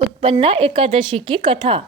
उत्पन्ना एकादशी की कथा।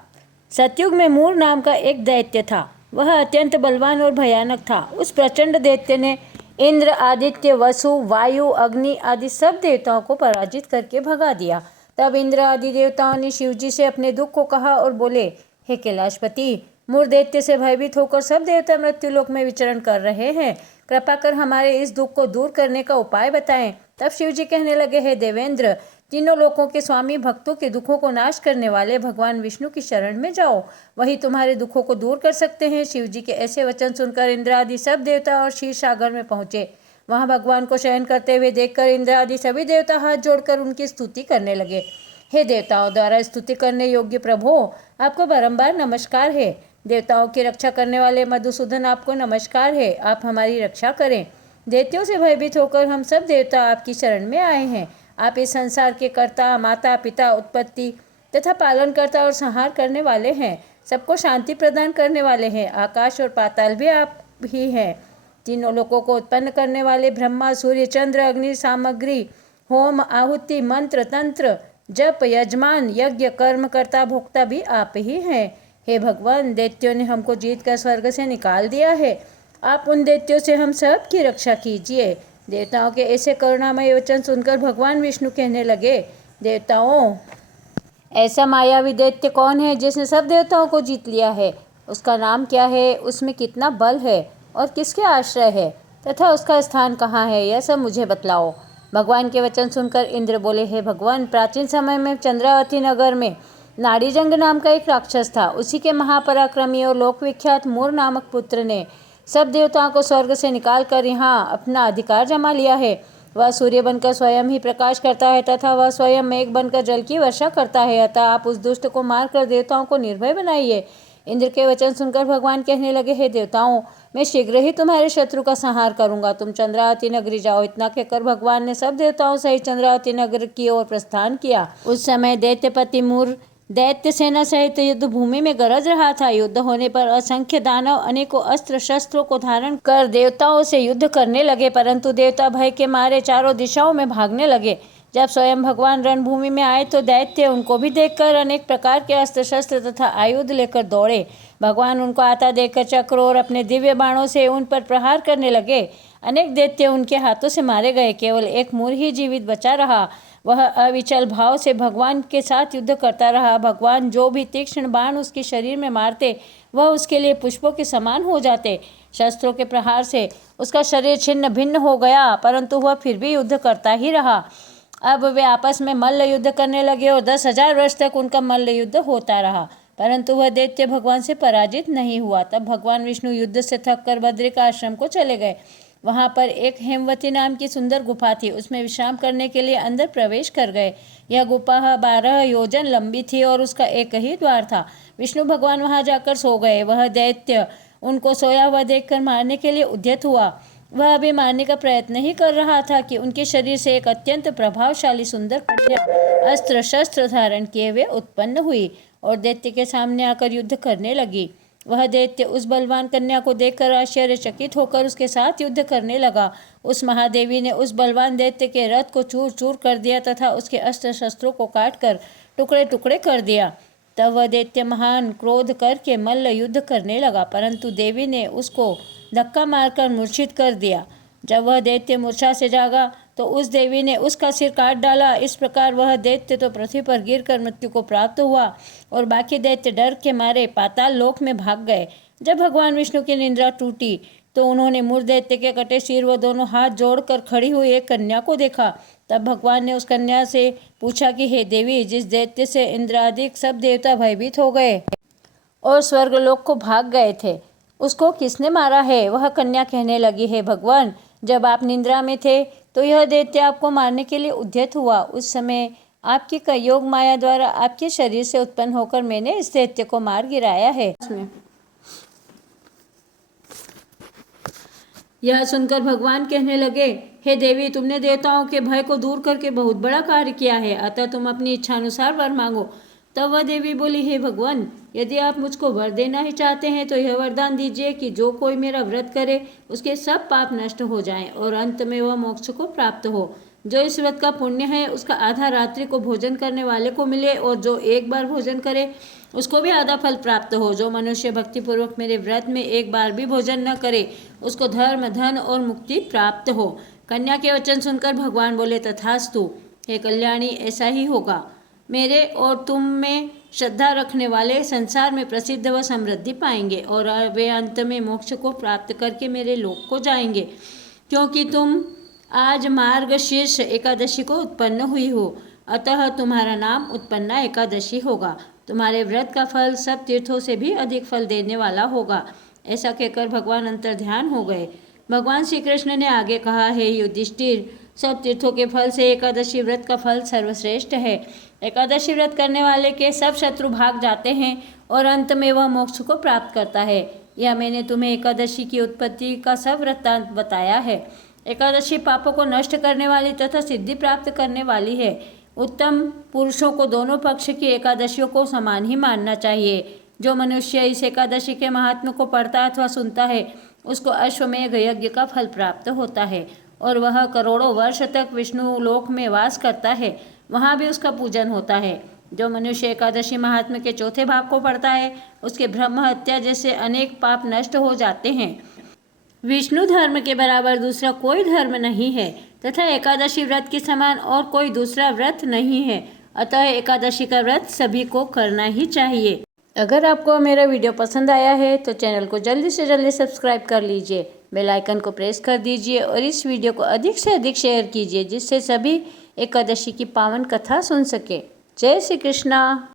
सतयुग में मूर नाम का एक दैत्य था। वह अत्यंत बलवान और भयानक था। उस प्रचंड दैत्य ने इंद्र, आदित्य, वसु, वायु, अग्नि आदि सब देवताओं को पराजित करके भगा दिया। तब इंद्र आदि देवताओं ने शिवजी से अपने दुख को कहा और बोले, हे कैलाशपति, मूर दैत्य से भयभीत होकर सब देवता मृत्युलोक में विचरण कर रहे हैं। कृपा कर हमारे इस दुख को दूर करने का उपाय बताएं। तब शिवजी कहने लगे, हे देवेंद्र, तीनों लोकों के स्वामी, भक्तों के दुखों को नाश करने वाले भगवान विष्णु की शरण में जाओ, वही तुम्हारे दुखों को दूर कर सकते हैं। शिवजी के ऐसे वचन सुनकर इंद्र आदि सब देवता और क्षीर सागर में पहुंचे। वहां भगवान को शयन करते हुए देखकर इंद्र आदि सभी देवता हाथ जोड़कर उनकी स्तुति करने लगे। हे देवताओं द्वारा स्तुति करने योग्य प्रभु, आपको बारंबार नमस्कार है। देवताओं की रक्षा करने वाले मधुसूदन, आपको नमस्कार है। आप हमारी रक्षा करें। दैत्यों से भयभीत होकर हम सब देवता आपकी शरण में आए हैं। आप इस संसार के कर्ता, माता पिता, उत्पत्ति तथा पालन करता और संहार करने वाले हैं। सबको शांति प्रदान करने वाले हैं। आकाश और पाताल भी आप ही हैं। तीनों लोकों को उत्पन्न करने वाले ब्रह्मा, सूर्य, चंद्र, अग्नि, सामग्री, होम, आहुति, मंत्र, तंत्र, जप, यजमान, यज्ञ, कर्म करता, भोक्ता भी आप ही हैं। हे भगवान, दैत्यों ने हमको जीत कर स्वर्ग से निकाल दिया है। आप उन दैत्यों से हम सब की रक्षा कीजिए। देवताओं के ऐसे करुणामय वचन सुनकर भगवान विष्णु कहने लगे, देवताओं, ऐसा मायावी दैत्य कौन है जिसने सब देवताओं को जीत लिया है? उसका नाम क्या है? उसमें कितना बल है और किसके आश्रय है तथा उसका स्थान कहाँ है? यह सब मुझे बतलाओ। भगवान के वचन सुनकर इंद्र बोले, हे भगवान, प्राचीन समय में चंद्रावती नगर में नाड़ीजंग नाम का एक राक्षस था। उसी के महापराक्रमी और लोकविख्यात मूर नामक पुत्र ने सब देवताओं को स्वर्ग से निकालकर यहाँ अपना अधिकार जमा लिया है। वह सूर्य बनकर स्वयं ही प्रकाश करता है तथा वह स्वयं मेघ बनकर जल की वर्षा करता है। अतः आप उस दुष्ट को मारकर देवताओं को निर्भय बनाइए। इंद्र के वचन सुनकर भगवान कहने लगे, हे देवताओं, मैं शीघ्र ही तुम्हारे शत्रु का संहार करूंगा। तुम चंद्रावती नगरी जाओ। इतना कहकर भगवान ने सब देवताओं सहित चंद्रावती नगर की ओर प्रस्थान किया। उस समय दैत्यपति मूर दैत्य सेना सहित युद्ध भूमि में गरज रहा था। युद्ध होने पर असंख्य दानव अनेकों अस्त्र शस्त्रों को धारण कर देवताओं से युद्ध करने लगे, परंतु देवता भय के मारे चारों दिशाओं में भागने लगे। जब स्वयं भगवान रणभूमि में आए तो दैत्य उनको भी देखकर अनेक प्रकार के अस्त्र शस्त्र तथा आयुध लेकर दौड़े। भगवान उनको आता देखकर चक्रों और अपने दिव्य बाणों से उन पर प्रहार करने लगे। अनेक दैत्य उनके हाथों से मारे गए। केवल एक मूर ही जीवित बचा रहा। वह अविचल भाव से भगवान के साथ युद्ध करता रहा। भगवान जो भी तीक्ष्ण बाण उसके शरीर में मारते, वह उसके लिए पुष्पों के समान हो जाते। शस्त्रों के प्रहार से उसका शरीर छिन्न भिन्न हो गया, परंतु वह फिर भी युद्ध करता ही रहा। अब वे आपस में मल्ल युद्ध करने लगे और 10,000 वर्ष तक उनका मल्ल युद्ध होता रहा, परंतु वह दैत्य भगवान से पराजित नहीं हुआ। तब भगवान विष्णु युद्ध से थक कर बद्रिका आश्रम को चले गए। वहां पर एक हेमवती नाम की सुंदर गुफा थी। उसमें विश्राम करने के लिए अंदर प्रवेश कर गए। यह गुफा 12 योजन लंबी थी और उसका एक ही द्वार था। विष्णु भगवान वहां जाकर सो गए। वह दैत्य उनको सोया हुआ देखकर मारने के लिए उद्यत हुआ। वह अभी मारने का प्रयत्न ही कर रहा था कि उनके शरीर से एक अत्यंत प्रभावशाली सुंदर कन्या अस्त्र शस्त्र धारण किए हुए उत्पन्न हुई और दैत्य के सामने आकर युद्ध करने लगी। वह दैत्य उस बलवान कन्या को देखकर आश्चर्यचकित होकर उसके साथ युद्ध करने लगा। उस महादेवी ने उस बलवान दैत्य के रथ को चूर चूर कर दिया तथा उसके अस्त्र शस्त्रों को काटकर टुकड़े टुकड़े कर दिया। तब वह दैत्य महान क्रोध करके मल्ल युद्ध करने लगा, परंतु देवी ने उसको धक्का मारकर मूर्छित कर दिया। जब वह दैत्य मूर्छा से जागा तो उस देवी ने उसका सिर काट डाला। इस प्रकार वह दैत्य तो पृथ्वी पर गिरकर मृत्यु को प्राप्त हुआ और बाकी दैत्य डर के मारे पाताल लोक में भाग गए। जब भगवान विष्णु की निंद्रा टूटी तो उन्होंने मूर दैत्य के कटे सिर व दोनों हाथ जोड़कर खड़ी हुई एक कन्या को देखा। तब भगवान ने उस कन्या से पूछा कि हे देवी, जिस दैत्य से इंद्रादिक सब देवता भयभीत हो गए और स्वर्गलोक को भाग गए थे, उसको किसने मारा है? वह कन्या कहने लगी, हे भगवान, जब आप निंद्रा में थे तो यह दैत्य आपको मारने के लिए उद्यत हुआ। उस समय आपकी योग माया द्वारा आपके शरीर से उत्पन्न होकर मैंने इस दैत्य को मार गिराया है। यह सुनकर भगवान कहने लगे, हे देवी, तुमने देवताओं के भय को दूर करके बहुत बड़ा कार्य किया है, अतः तुम अपनी इच्छानुसार वर मांगो। तब वह देवी बोली, हे भगवान, यदि आप मुझको वर देना ही चाहते हैं तो यह वरदान दीजिए कि जो कोई मेरा व्रत करे उसके सब पाप नष्ट हो जाएं और अंत में वह मोक्ष को प्राप्त हो। जो इस व्रत का पुण्य है उसका आधा रात्रि को भोजन करने वाले को मिले, और जो एक बार भोजन करे उसको भी आधा फल प्राप्त हो। जो मनुष्य भक्तिपूर्वक मेरे व्रत में एक बार भी भोजन न करे उसको धर्म, धन और मुक्ति प्राप्त हो। कन्या के वचन सुनकर भगवान बोले, तथास्तु हे कल्याणी, ऐसा ही होगा। मेरे और तुम में श्रद्धा रखने वाले संसार में प्रसिद्ध व समृद्धि पाएंगे, और वे अंत में मोक्ष को प्राप्त करके मेरे लोक को जाएंगे। क्योंकि तुम आज मार्गशीर्ष एकादशी को उत्पन्न हुई हो, अतः तुम्हारा नाम उत्पन्ना एकादशी होगा। तुम्हारे व्रत का फल सब तीर्थों से भी अधिक फल देने वाला होगा। ऐसा कहकर भगवान अंतर्ध्यान हो गए। भगवान श्री कृष्ण ने आगे कहा, हे युधिष्ठिर, सब तीर्थों के फल से एकादशी व्रत का फल सर्वश्रेष्ठ है। एकादशी व्रत करने वाले के सब शत्रु भाग जाते हैं और अंत में वह मोक्ष को प्राप्त करता है। यह मैंने तुम्हें एकादशी की उत्पत्ति का सब वृत्तांत बताया है। एकादशी पापों को नष्ट करने वाली तथा सिद्धि प्राप्त करने वाली है। उत्तम पुरुषों को दोनों पक्ष की एकादशियों को समान ही मानना चाहिए। जो मनुष्य इस एकादशी के महात्म्य को पढ़ता अथवा सुनता है उसको अश्वमेध यज्ञ का फल प्राप्त होता है, और वह करोड़ों वर्ष तक विष्णु लोक में वास करता है, वहाँ भी उसका पूजन होता है। जो मनुष्य एकादशी महात्म्य के चौथे भाग को पढ़ता है उसके ब्रह्म हत्या जैसे अनेक पाप नष्ट हो जाते हैं। विष्णु धर्म के बराबर दूसरा कोई धर्म नहीं है तथा एकादशी व्रत के समान और कोई दूसरा व्रत नहीं है, अतः एकादशी का व्रत सभी को करना ही चाहिए। अगर आपको मेरा वीडियो पसंद आया है तो चैनल को जल्दी से जल्दी सब्सक्राइब कर लीजिए, बेल आइकन को प्रेस कर दीजिए और इस वीडियो को अधिक से अधिक शेयर कीजिए जिससे सभी एकादशी की पावन कथा सुन सके। जय श्री कृष्णा।